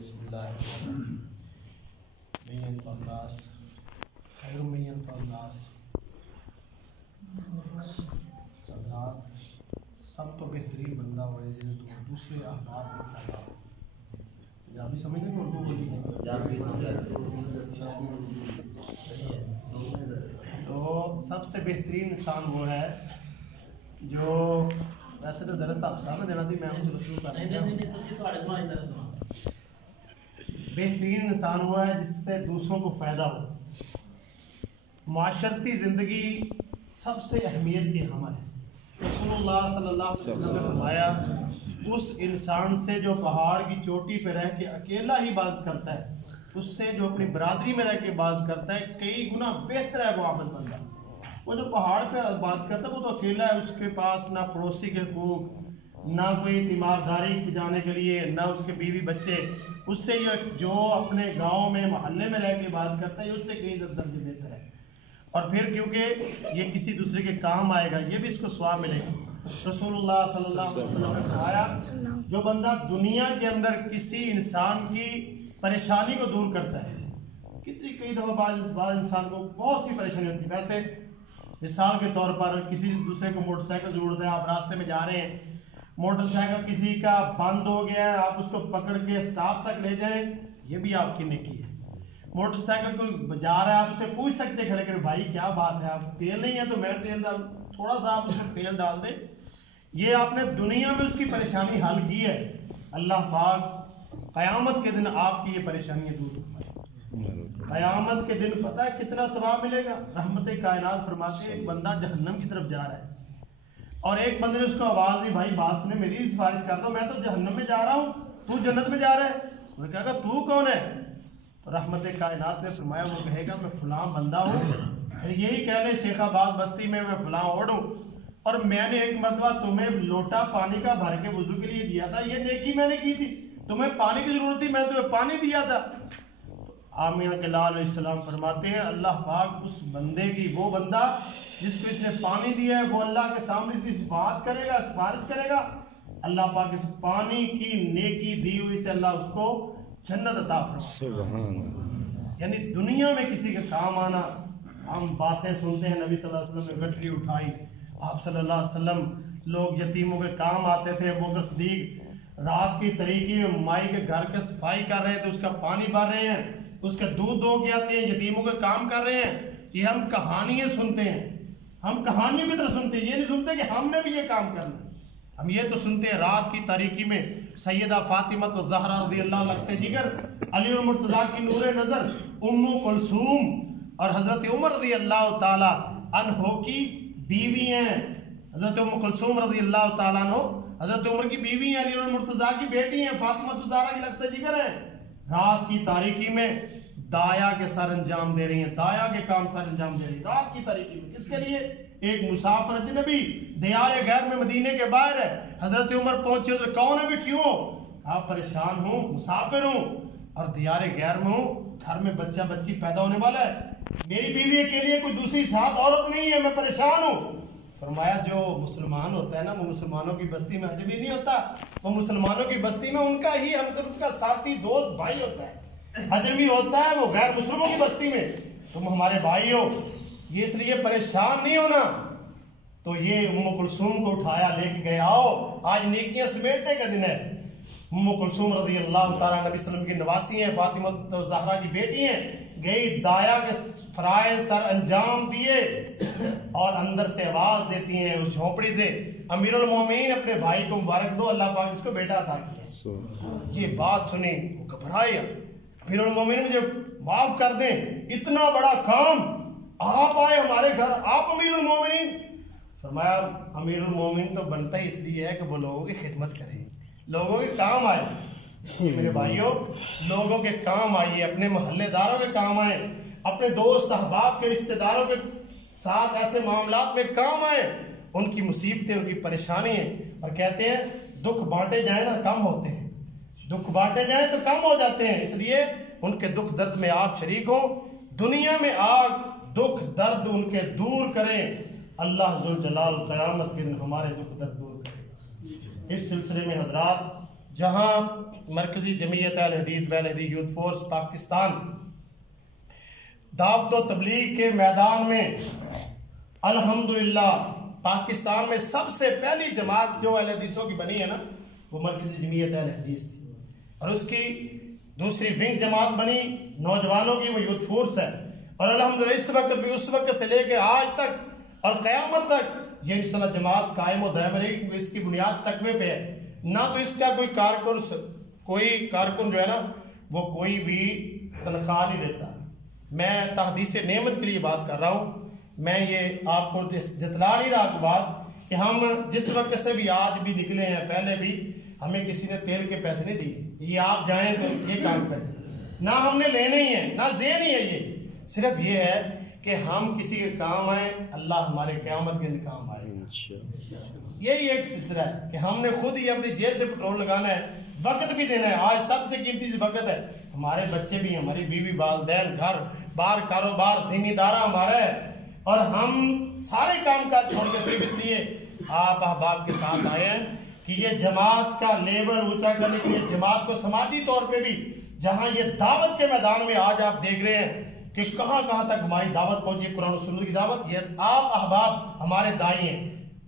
بسم اللہ الرحمن الرحیم خیر من ينفع الناس حضرات سب تو بہترین بندہ ہوئے جسے دوسرے احباب میں فائدہ ہو. پنجابی سمجھنے کو اردو بولی ہے تو سب سے بہترین انسان وہ ہے جو ویسے تو درس آپ سامنے دینا سی میں شروع کر رہا ہوں. بہترین انسان ہوا ہے جس سے دوسروں کو فائدہ ہو. معاشرتی زندگی سب سے اہمیت کی حامل ہے. رسول اللہ صلی اللہ علیہ وسلم نے فرمایا اس انسان سے جو پہاڑ کی چوٹی پہ رہ کے اکیلا ہی عبادت کرتا ہے اس سے جو اپنی برادری میں رہ کے عبادت کرتا ہے کئی گنا بہتر ہے وہ عابد بندہ. وہ جو پہاڑ پہ عبادت کرتا ہے وہ تو اکیلا ہے, اس کے پاس نہ پڑوسی کے حقوق, نہ کوئی تیمارداری جانے کے لیے, نہ اس کے بیوی بچے. اس سے یہ جو اپنے گاؤں میں محلے میں رہ کے عبادت کرتا ہے اس سے کہیں درجے بہتر ہے. اور پھر کیونکہ یہ کسی دوسرے کے کام آئے گا یہ بھی اس کو ثواب ملے گا. رسول اللہ صلی اللہ علیہ وسلم نے فرمایا جو بندہ دنیا کے اندر کسی انسان کی پریشانی کو دور کرتا ہے, کئی دفعہ بعض انسان کو بہت سی پریشانی ہوتی ہے. ویسے مثال کے طور پر کسی دوسرے کو موٹر سائیکل ضرورت ہے, آپ راستے میں جا رہے ہیں, موٹر سائیکل کسی کا بند ہو گیا ہے, آپ اس کو پکڑ کے اسٹاپ تک لے جائیں, یہ بھی آپ کی نیکی ہے. موٹر سائیکل کو جا رہا ہے, آپ اسے پوچھ سکتے کھڑے کر بھائی کیا بات ہے, آپ تیل نہیں ہے تو میں تیل ڈال, تھوڑا سا آپ اس میں تیل ڈال دیں. یہ آپ نے دنیا میں اس کی پریشانی حل کی ہے. اللہ پاک قیامت کے دن آپ کی یہ پریشانیاں دور فرمائے. قیامت کے دن پتہ ہے کتنا ثواب ملے گا. رحمت کائنات فرماتے ہیں ایک بندہ جہنم کی طرف جا رہا ہے اور ایک بندے نے اس کو آواز دی بھائی بات سنے میری سفارش کر دو, میں تو جہنم میں جا رہا ہوں, تو جنت میں جا رہا ہے. وہ کہا کہ تو کون ہے؟ رحمت کائنات نے فرمایا وہ کہے گا میں فلاں بندہ ہوں, یہی کہہ لے شیخ آباد بستی میں فلاں اوڑ ہوں اور میں نے ایک مرتبہ تمہیں لوٹا پانی کا بھر کے وضو کے لیے دیا تھا, یہ نیکی میں نے کی تھی, تمہیں پانی کی ضرورت تھی میں تمہیں پانی دیا تھا. آمینہ کے لال علیہ السلام فرماتے ہیں اللہ پاک اس بندے کی, وہ بندہ جس کو اس نے پانی دیا ہے وہ اللہ کے سامنے اس کی شفاعت کرے گا, سفارش کرے گا. اللہ پاک اس پانی کی نیکی دی ہوئی سے اللہ اس کو جنت عطا فرمائے. یعنی دنیا میں کسی کے کام آنا. ہم باتیں سنتے ہیں نبی صلی اللہ علیہ وسلم نے گٹھلی اٹھائی, آپ صلی اللہ علیہ وسلم لوگ یتیموں کے کام آتے تھے. ابوبکر صدیق رات کی طریقے میں مائی کے گھر کے صفائی کر رہے تھے, اس کا پانی بھر رہے ہیں, اس کا دودھ دو کے آتے ہیں, یتیموں کے کام کر رہے ہیں. یہ ہم کہانیاں سنتے ہیں, ہم کہانیوں کی طرح سنتے ہیں, یہ نہیں سنتے کہ ہم نے بھی یہ کام کرنا. ہم یہ تو سنتے ہیں رات کی تاریکی میں سیدہ فاطمہ الزہرا رضی اللہ لگتے جگر, علی المرتضیٰ کی نور نظر, ام کلثوم اور حضرت عمر رضی اللہ تعالی عنہ کی بیوی ہیں. حضرت ام کلثوم رضی اللہ تعالیٰ عنہ حضرت عمر کی بیوی ہیں, علی المرتضیٰ کی بیٹی ہیں, فاطمہ الزہرا کی لگتے جگر ہیں. رات کی تاریکی میں دایا کے سر انجام دے رہی ہیں, دایا کے کام سر انجام دے رہی ہیں رات کی تاریکی میں. کس کے لیے؟ ایک مسافر اجنبی دیار غیر میں مدینے کے باہر ہے. حضرت عمر پہنچے, حضرت کون ہے بھی کیوں؟ آپ پریشان ہوں, مسافر ہوں اور دیار غیر میں ہوں, گھر میں بچہ بچی پیدا ہونے والا ہے, میری بیوی کے لیے کوئی دوسری ساتھ عورت نہیں ہے, میں پریشان ہوں. فرمایا جو مسلمان ہوتا ہے نا وہ مسلمانوں کی بستی میں اجنبی نہیں ہوتا, وہ مسلمانوں کی بستی میں ان کا ہی ہمدرد کا ساتھی دوست بھائی ہوتا ہے. اجنبی ہوتا ہے وہ غیر مسلموں کی بستی میں, تم ہمارے بھائی ہو, یہ اس لیے پریشان نہیں ہونا. تو یہ ام کلثوم کو اٹھایا لے کے گئے, آؤ آج نیکیاں سمیٹنے کا دن ہے. ام کلثوم رضی اللہ تعالیٰ نبی صلی اللہ علیہ وسلم کی نواسی ہیں, فاطمہ الزہرا کی بیٹی ہیں, گئی دایا کے فرائض سر انجام دیے اور اندر سے آواز دیتی ہیں اس جھونپڑی سے, امیر المومنین اپنے بھائی کو مبارک دو, اللہ پاک اس کو بیٹا عطا کیا. یہ بات سنی وہ گھبرائے, امیر المومنین مجھے معاف کر دیں, اتنا بڑا کام آپ آئے ہمارے گھر, آپ امیر المومنین. فرمایا امیر المومنین تو بنتا ہی اس لیے ہے کہ وہ لوگوں کی خدمت کرے, لوگوں کے کام آئے. میرے بھائیوں لوگوں کے کام آئیے, اپنے محلے داروں کے کام آئے, اپنے دوست احباب کے رشتہ داروں کے ساتھ ایسے معاملات میں کام آئے. ان کی مصیبتیں, ان کی پریشانی ہیں, اور کہتے ہیں دکھ بانٹے جائیں نا کم ہوتے ہیں, دکھ بانٹے جائیں تو کم ہو جاتے ہیں. اس لیے ان کے دکھ درد میں آپ شریک ہوں, دنیا میں آپ دکھ درد ان کے دور کریں. اللہ ذوالجلال قیامت کے دن ہمارے دکھ درد دور کرے. اس سلسلے میں حضرات جہاں مرکزی جمعیت اہل حدیث و اہل حدیث یوتھ فورس پاکستان دعوت و تبلیغ کے میدان میں الحمدللہ پاکستان میں سب سے پہلی جماعت جو اہل حدیثوں کی بنی ہے نا وہ مرکزی جمعیت اہل حدیث تھی، اور اس کی دوسری ونگ جماعت بنی نوجوانوں کی وہ یوتھ فورس ہے، اور الحمدللہ اس وقت بھی اس وقت سے لے کے آج تک اور قیامت تک یہ انشاءاللہ جماعت قائم و دائم رہے گی۔ اس کی بنیاد تقوی پہ ہے، نہ تو اس کا کوئی کارکن جو ہے نا وہ کوئی بھی تنخواہ نہیں لیتا۔ میں تحدیث نعمت کے لیے بات کر رہا ہوں، میں یہ آپ کو جتلا نہیں رہا بات کہ ہم جس وقت سے بھی آج بھی نکلے ہیں، پہلے بھی ہمیں کسی نے تیل کے پیسے نہیں دیے، یہ آپ جائیں تو یہ کام کریں، نہ ہم نے لینے ہی ہیں، نہ ذہن ہی ہے، یہ صرف یہ ہے کہ ہم کسی کے کام آئیں، اللہ ہمارے قیامت کے کام آئے گا۔ یہی ایک سلسلہ ہے کہ ہم نے خود ہی اپنی جیب سے پٹرول لگانا ہے، وقت بھی دینا ہے۔ آج سب سے قیمتی وقت ہے، ہمارے بچے بھی، ہماری بیوی والدین، گھر بار، کاروبار، ذمہ دارہ ہمارا ہے، اور ہم سارے کام کاج چھوڑ کے صرف اس لیے آپ احباب کے ساتھ آئے ہیں کہ یہ جماعت کا لیول اونچا کرنے کے لیے، جماعت کو سماجی طور پہ بھی، جہاں یہ دعوت کے میدان میں آج آپ دیکھ رہے ہیں کہ کہاں کہاں تک ہماری دعوت پہنچی ہے، قرآن و سنت کی دعوت، یہ آپ احباب ہمارے دائی ہیں۔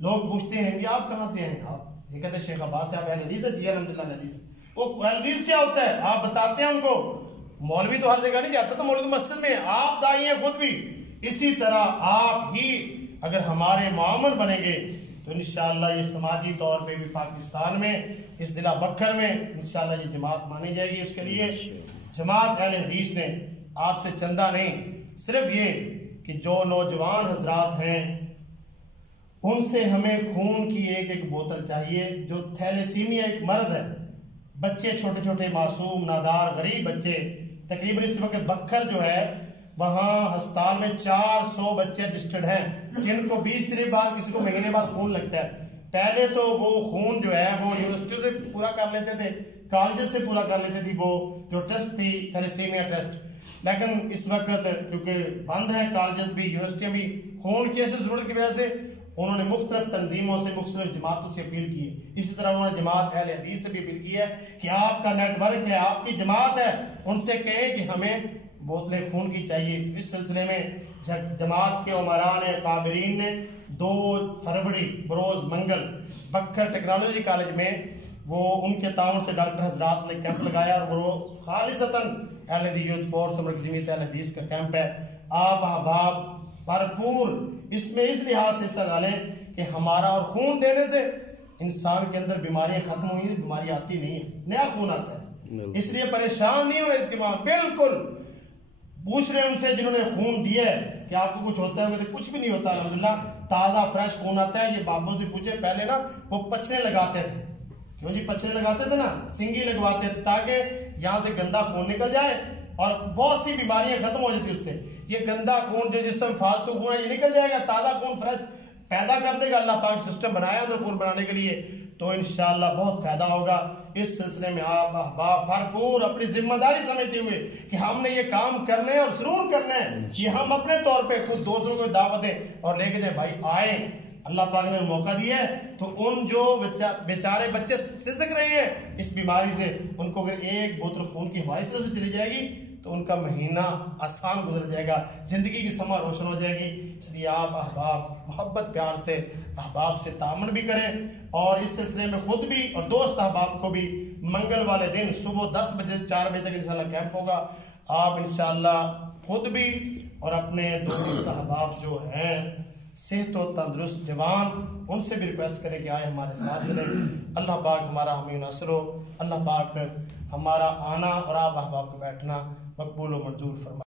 لوگ پوچھتے ہیں کہ آپ کہاں سے ہیں، آپ یہ کہتے ہیں شیخ آباد سے، آپ اہل حدیث ہے؟ جی الحمدللہ اہل حدیث۔ وہ اہل حدیث کیا ہوتا ہے آپ بتاتے ہیں ان کو، مولوی تو ہر جگہ نہیں جاتا، تو مولوی مسجد میں آپ دائی ہیں خود بھی۔ اسی طرح آپ ہی اگر ہمارے معاون بنیں گے تو انشاءاللہ یہ سماجی طور پہ بھی پاکستان میں اس ضلع بکھر میں انشاءاللہ یہ جماعت مانی جائے گی۔ اس کے لیے جماعت اہل حدیث نے آپ سے چندہ نہیں، صرف یہ کہ جو نوجوان حضرات ہیں ان سے ہمیں خون کی ایک بوتل چاہیے۔ جو تھیلیسیمیا ایک مرض ہے، بچے چھوٹے چھوٹے معصوم نادار غریب بچے، تقریباً اس وقت بکھر جو ہے وہاں ہسپتال میں 400 بچے رجسٹرڈ ہیں جن کو 20 دن بعد، کسی کو مہینے بعد خون لگتا ہے۔ پہلے تو وہ خون جو ہے وہ یونیورسٹی سے پورا کر لیتے تھے، کالجز سے پورا کر لیتے تھی، وہ جو ٹیسٹ تھی تھیلیسیمیا ٹیسٹ، لیکن اس وقت کیونکہ بند ہیں کالجز بھی، یونیورسٹیاں بھی، خون کی ایسی ضرورت کی وجہ سے انہوں نے مختلف تنظیموں سے، مختلف جماعتوں سے اپیل کی ہے۔ اسی طرح انہوں نے جماعت اہل حدیث سے بھی اپیل کی ہے کہ آپ کا نیٹ ورک ہے، آپ کی جماعت ہے، ان سے کہیں کہ ہمیں بوتلیں خون کی چاہیے۔ اس سلسلے میں جماعت کے عمران قابرین نے 2 فروری بروز منگل بکھر ٹیکنالوجی کالج میں وہ ان کے تعاون سے ڈاکٹر حضرات نے کیمپ لگایا، اور وہ خالصتاً اہل حدیث یوتھ فورس مرکزی جمعیت اہل حدیث کا کیمپ ہے۔ آپ احباب بھرپور اس میں اس لحاظ سے حصہ ڈالیں کہ ہمارا، اور خون دینے سے انسان کے اندر بیماریاں ختم ہوئی ہیں، بیماری آتی نہیں ہے، نیا خون آتا ہے۔ اس لیے پریشان نہیں ہو رہے اس کے ماں، بالکل پوچھ رہے ہیں ان سے جنہوں نے خون دیا ہے کہ آپ کو کچھ ہوتا ہے؟ کچھ بھی نہیں ہوتا الحمدللہ، تازہ فریش خون آتا ہے۔ یہ باپوں سے پوچھے، پہلے نا وہ پچنے لگاتے تھے، کیوں جی پچنے لگاتے تھے نا، سنگی لگواتے تھے تاکہ یہاں سے گندا خون نکل جائے اور بہت سی بیماریاں ختم ہو جاتی اس سے۔ یہ گندا خون جو جسم فالتو خون ہے یہ نکل جائے گا، تازہ خون فریش پیدا کر دے گا۔ اللہ پاک سسٹم بنایا اندر خون بنانے کے لیے، تو انشاءاللہ بہت فائدہ ہوگا۔ اس سلسلے میں آپ احباب بھرپور اپنی ذمہ داری سمجھتے ہوئے کہ ہم نے یہ کام کرنا ہے اور ضرور کرنا ہے، کہ ہم اپنے طور پہ خود دوسروں کو دعوت دیں اور لے کے دیں، بھائی آئیں، اللہ پاک نے موقع دیا ہے، تو ان جو بیچارے بچے سسک رہے ہیں اس بیماری سے، ان کو اگر ایک بوتل خون کی ہماری طرف سے چلی جائے گی تو ان کا مہینہ آسان گزر جائے گا، زندگی کی سما روشن ہو جائے گی۔ اس لیے آپ احباب محبت پیار سے احباب سے تعامل بھی کریں، اور اس سلسلے میں خود بھی اور دوست احباب کو بھی منگل والے دن صبح 10 بجے 4 بجے تک انشاءاللہ کیمپ ہوگا۔ آپ انشاءاللہ خود بھی اور اپنے دوست احباب جو ہیں صحت و تندرست جوان، ان سے بھی ریکویسٹ کریں کہ آئے ہمارے ساتھ چلیں۔ اللہ پاک ہمارا حامی ناصر ہو، اللہ پاک ہمارا آنا اور آپ احباب کو بیٹھنا مقبول و منظور فرمائے۔